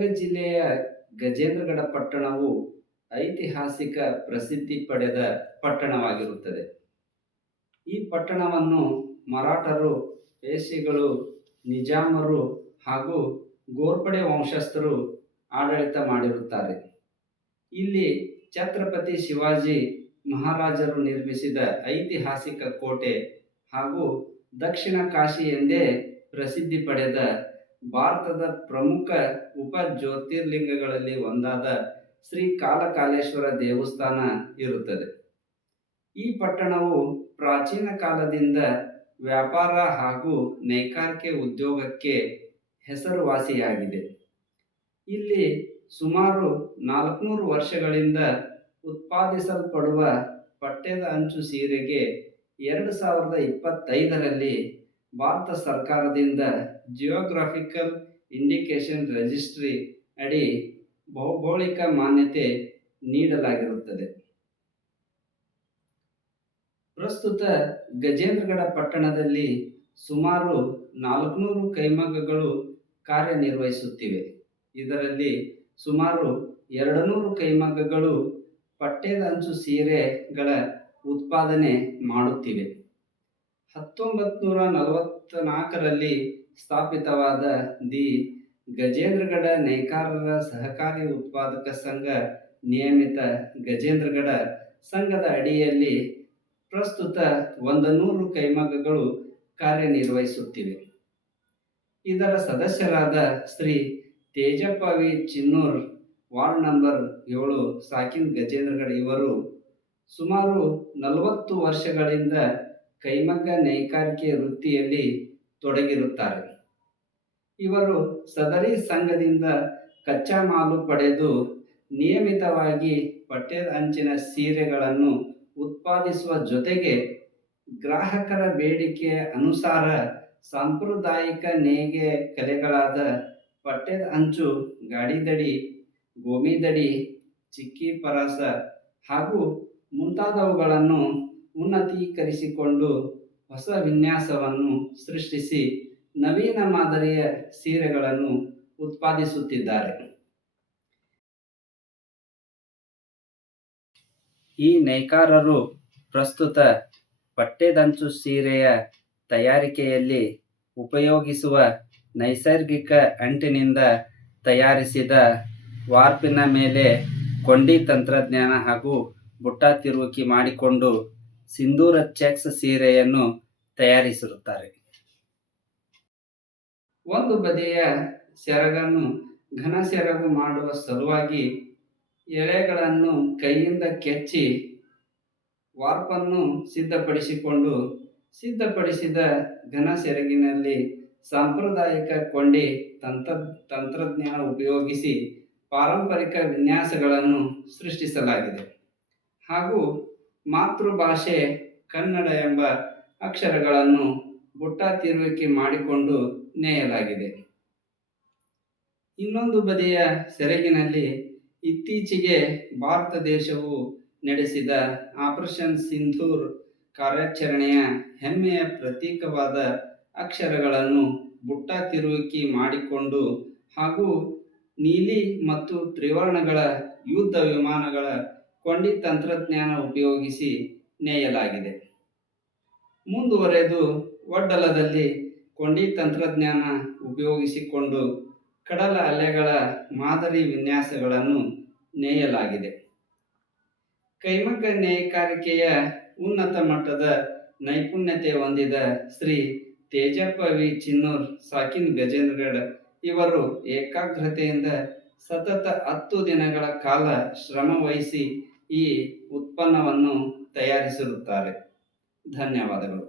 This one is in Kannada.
ಗದಗ ಜಿಲ್ಲೆಯ ಗಜೇಂದ್ರಗಡ ಪಟ್ಟಣವು ಐತಿಹಾಸಿಕ ಪ್ರಸಿದ್ಧಿ ಪಡೆದ ಪಟ್ಟಣವಾಗಿರುತ್ತದೆ. ಈ ಪಟ್ಟಣವನ್ನು ಮರಾಠರು, ಪೇಶ್ವೆಗಳು, ನಿಜಾಮರು ಹಾಗೂ ಗೋರ್ಪಡೆ ವಂಶಸ್ಥರು ಆಡಳಿತ ಮಾಡಿರುತ್ತಾರೆ. ಇಲ್ಲಿ ಛತ್ರಪತಿ ಶಿವಾಜಿ ಮಹಾರಾಜರು ನಿರ್ಮಿಸಿದ ಐತಿಹಾಸಿಕ ಕೋಟೆ ಹಾಗೂ ದಕ್ಷಿಣ ಕಾಶಿ ಎಂದೇ ಪ್ರಸಿದ್ಧಿ ಪಡೆದ ಭಾರತದ ಪ್ರಮುಖ ಉಪ ಜ್ಯೋತಿರ್ಲಿಂಗಗಳಲ್ಲಿ ಒಂದಾದ ಶ್ರೀ ಕಾಲಕಾಲೇಶ್ವರ ದೇವಸ್ಥಾನ ಇರುತ್ತದೆ. ಈ ಪಟ್ಟಣವು ಪ್ರಾಚೀನ ಕಾಲದಿಂದ ವ್ಯಾಪಾರ ಹಾಗೂ ನೇಕಾರಿಕೆ ಉದ್ಯೋಗಕ್ಕೆ ಹೆಸರುವಾಸಿಯಾಗಿದೆ. ಇಲ್ಲಿ ಸುಮಾರು 400 ವರ್ಷಗಳಿಂದ ಉತ್ಪಾದಿಸಲ್ಪಡುವ ಪಟ್ಟೆದ ಅಂಚು ಸೀರೆಗೆ 2025ರಲ್ಲಿ ಭಾರತ ಸರ್ಕಾರದಿಂದ ಜಿಯೋಗ್ರಾಫಿಕಲ್ ಇಂಡಿಕೇಶನ್ ರಿಜಿಸ್ಟ್ರಿ ಅಡಿ ಭೌಗೋಳಿಕ ಮಾನ್ಯತೆ ನೀಡಲಾಗಿರುತ್ತದೆ. ಪ್ರಸ್ತುತ ಗಜೇಂದ್ರಗಡ ಪಟ್ಟಣದಲ್ಲಿ ಸುಮಾರು 400 ಕೈಮಗ್ಗಗಳು ಕಾರ್ಯನಿರ್ವಹಿಸುತ್ತಿವೆ. ಇದರಲ್ಲಿ ಸುಮಾರು 200 ಕೈಮಗ್ಗಗಳು ಪಟ್ಟೆದ ಅಂಚು ಸೀರೆಗಳ ಉತ್ಪಾದನೆ ಮಾಡುತ್ತಿವೆ. 1944ರಲ್ಲಿ ಸ್ಥಾಪಿತವಾದ ದಿ ಗಜೇಂದ್ರಗಡ ನೇಕಾರರ ಸಹಕಾರಿ ಉತ್ಪಾದಕ ಸಂಘ ನಿಯಮಿತ ಗಜೇಂದ್ರಗಡ ಸಂಘದ ಅಡಿಯಲ್ಲಿ ಪ್ರಸ್ತುತ 100 ಕೈಮಗ್ಗಗಳು ಕಾರ್ಯನಿರ್ವಹಿಸುತ್ತಿವೆ. ಇದರ ಸದಸ್ಯರಾದ Shri Tejappa V Chinnur, ward number 7, ಸಾಕಿನ್ ಗಜೇಂದ್ರಗಡ ಇವರು ಸುಮಾರು 40 ವರ್ಷಗಳಿಂದ ಕೈಮಗ್ಗ ನೇಕಾರಿಕೆ ವೃತ್ತಿಯಲ್ಲಿ ತೊಡಗಿರುತ್ತಾರೆ. ಇವರು ಸದರಿ ಸಂಘದಿಂದ ಕಚ್ಚಾ ಮಾಲು ಪಡೆದು ನಿಯಮಿತವಾಗಿ ಪಟ್ಟೆದ ಅಂಚಿನ ಸೀರೆಗಳನ್ನು ಉತ್ಪಾದಿಸುವ ಜೊತೆಗೆ ಗ್ರಾಹಕರ ಬೇಡಿಕೆಯ ಅನುಸಾರ ಸಾಂಪ್ರದಾಯಿಕ ನೇಯ್ಗೆ ಕಲೆಗಳಾದ ಪಟ್ಟೆದ ಅಂಚು, ಗಾಡಿದಡಿ, ಗೋಮಿದಡಿ, ಚಿಕ್ಕಿ ಪರಾಸ ಹಾಗೂ ಮುಂತಾದವುಗಳನ್ನು ಉನ್ನತೀಕರಿಸಿಕೊಂಡು ಹೊಸ ವಿನ್ಯಾಸವನ್ನು ಸೃಷ್ಟಿಸಿ ನವೀನ ಮಾದರಿಯ ಸೀರೆಗಳನ್ನು ಉತ್ಪಾದಿಸುತ್ತಿದ್ದಾರೆ. ಈ ನೇಕಾರರು ಪ್ರಸ್ತುತ ಪಟ್ಟೆದಂಚು ಸೀರೆಯ ತಯಾರಿಕೆಯಲ್ಲಿ ಉಪಯೋಗಿಸುವ ನೈಸರ್ಗಿಕ ಅಂಟಿನಿಂದ ತಯಾರಿಸಿದ ವಾರ್ಪಿನ ಮೇಲೆ ಕೊಂಡಿ ತಂತ್ರಜ್ಞಾನ ಹಾಗೂ ಬುಟ್ಟ ತಿರುವುಕಿ ಮಾಡಿಕೊಂಡು ಸಿಂಧೂರ ಚೆಕ್ಸ್ ಸೀರೆಯನ್ನು ತಯಾರಿಸಿರುತ್ತಾರೆ. ಒಂದು ಬದಿಯ ಸೆರಗನ್ನು ಘನ ಸೆರಗು ಮಾಡುವ ಸಲುವಾಗಿ ಎಳೆಗಳನ್ನು ಕೈಯಿಂದ ಕೆಚ್ಚಿ ವಾರ್ಪನ್ನು ಸಿದ್ಧಪಡಿಸಿಕೊಂಡು ಸಿದ್ಧಪಡಿಸಿದ ಘನ ಸೆರಗಿನಲ್ಲಿ ಸಾಂಪ್ರದಾಯಿಕ ಕೊಂಡಿ ತಂತ್ರಜ್ಞಾನ ಉಪಯೋಗಿಸಿ ಪಾರಂಪರಿಕ ವಿನ್ಯಾಸಗಳನ್ನು ಸೃಷ್ಟಿಸಲಾಗಿದೆ ಹಾಗೂ ಮಾತೃಭಾಷೆ ಕನ್ನಡ ಎಂಬ ಅಕ್ಷರಗಳನ್ನು ಬುಟ್ಟ ತಿರುವಿಕೆ ಮಾಡಿಕೊಂಡು ನೇಯಲಾಗಿದೆ. ಇನ್ನೊಂದು ಬದಿಯ ಸೆರಗಿನಲ್ಲಿ ಇತ್ತೀಚೆಗೆ ಭಾರತ ದೇಶವು ನಡೆಸಿದ ಆಪರೇಷನ್ ಸಿಂಧೂರ್ ಕಾರ್ಯಾಚರಣೆಯ ಹೆಮ್ಮೆಯ ಪ್ರತೀಕವಾದ ಅಕ್ಷರಗಳನ್ನು ಬುಟ್ಟ ತಿರುವಿಕೆ ಮಾಡಿಕೊಂಡು ಹಾಗೂ ನೀಲಿ ಮತ್ತು ತ್ರಿವರ್ಣಗಳ ಯುದ್ಧ ವಿಮಾನಗಳ ಕೊಂಡಿ ತಂತ್ರಜ್ಞಾನ ಉಪಯೋಗಿಸಿ ನೇಯಲಾಗಿದೆ. ಮುಂದುವರೆದು ಒಡ್ಡಲದಲ್ಲಿ ಕೊಂಡಿ ತಂತ್ರಜ್ಞಾನ ಉಪಯೋಗಿಸಿಕೊಂಡು ಕಡಲ ಅಲೆಗಳ ಮಾದರಿ ವಿನ್ಯಾಸಗಳನ್ನು ನೇಯಲಾಗಿದೆ. ಕೈಮಗ್ಗ ನೇಕಾರಿಕೆಯ ಉನ್ನತ ಮಟ್ಟದ ನೈಪುಣ್ಯತೆ ಹೊಂದಿದ ಶ್ರೀ ತೇಜಪ್ಪ ವಿ ಚಿನ್ನೂರ್, ಸಾಕಿನ್ ಗಜೇಂದ್ರಗಡ ಇವರು ಏಕಾಗ್ರತೆಯಿಂದ ಸತತ 10 ದಿನಗಳ ಕಾಲ ಶ್ರಮ ವಹಿಸಿ ಈ ಉತ್ಪನ್ನವನ್ನು ತಯಾರಿಸಿರುತ್ತಾರೆ. ಧನ್ಯವಾದಗಳು.